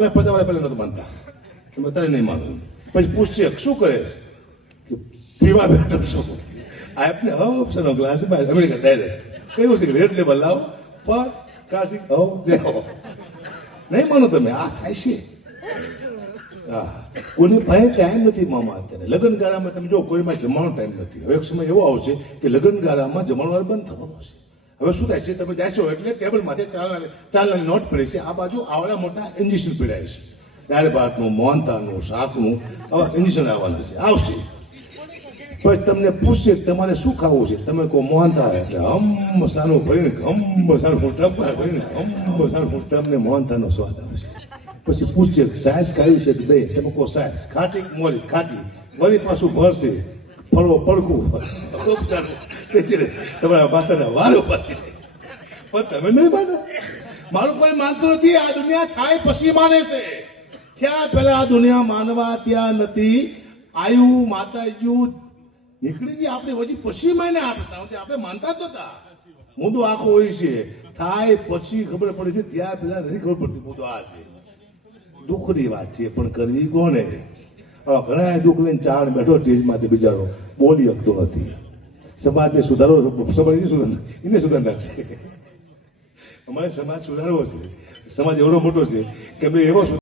50 પહેલા નતું માનતા, અત્યારે નહીં માનું. પછી પૂછશે શું કરે કે પીવા બેઠો છો, આપને હવ ગ્લાસ અમેરિકા ડાયરેક્ટ કયું છે રેડ લેવલ લાવો પણ કાશી હવ નહીં માનો તમે. આ થાય છે. હા, કોની પાસે ટાઈમ નથી મામા. અત્યારે લગ્નગાળામાં તમે જો કોઈમાં જમવાનો ટાઈમ નથી. હવે એક સમય એવો આવશે કે લગ્નગાળામાં જમણવાર બંધ થવાનો છે. હવે શું થાય છે, તમે જાશો એટલે ટેબલમાંથી ચાલનાની નોટ પડે છે, આ બાજુ આવડા મોટા ઇન્જેક્શન પીડાય છે, દાળ ભાતનું, મોહનથાળનું, શાકનું, આવા ઇન્જેક્શન આવવાના છે, આવશે. પછી તમને પૂછશે તમારે શું ખાવું છે, તમે કહો મોહનથાળ, એટલે મસાનું ભરીને મસાનું ટબ્બા ભરીને મસાનું તમને મોહનથાળનો સ્વાદ આવશે. પછી પૂછશે સાયન્સ ખાયું છે કે દહીં, તમે કહો સાયન્સ, ખાટી મોરી ખાટી, વળી પાછું ભરશે ફળવો પડખું તમારા માતાના વારો પાછી. પણ તમે નહીં માનો, મારું કોઈ માનતું નથી. આ દુનિયા થાય પછી માને છે. ત્યાં પેલા આ દુનિયા માનવા ત્યાં નથી આયુ. માતાજી નીકળી ગઈ આપણે પછી પછી માને આપણે માનતા જ નતા. હું તો આખો હોય છે થાય પછી ખબર પડે છે, ત્યાં પેલા નથી ખબર પડતી. હું તો આ છે દુઃખની વાત છે, પણ કરવી કોને? ઘણા દુઃખ લઈને ચાણ બેઠો સ્ટેજમાંથી, બિચારો બોલી શકતો નથી. સમાજને સુધારો, સમાજ એને સુધાર નાખશે. અમારે સમાજ સુધારવો છે. સમાજ એવડો મોટો છે કે એવો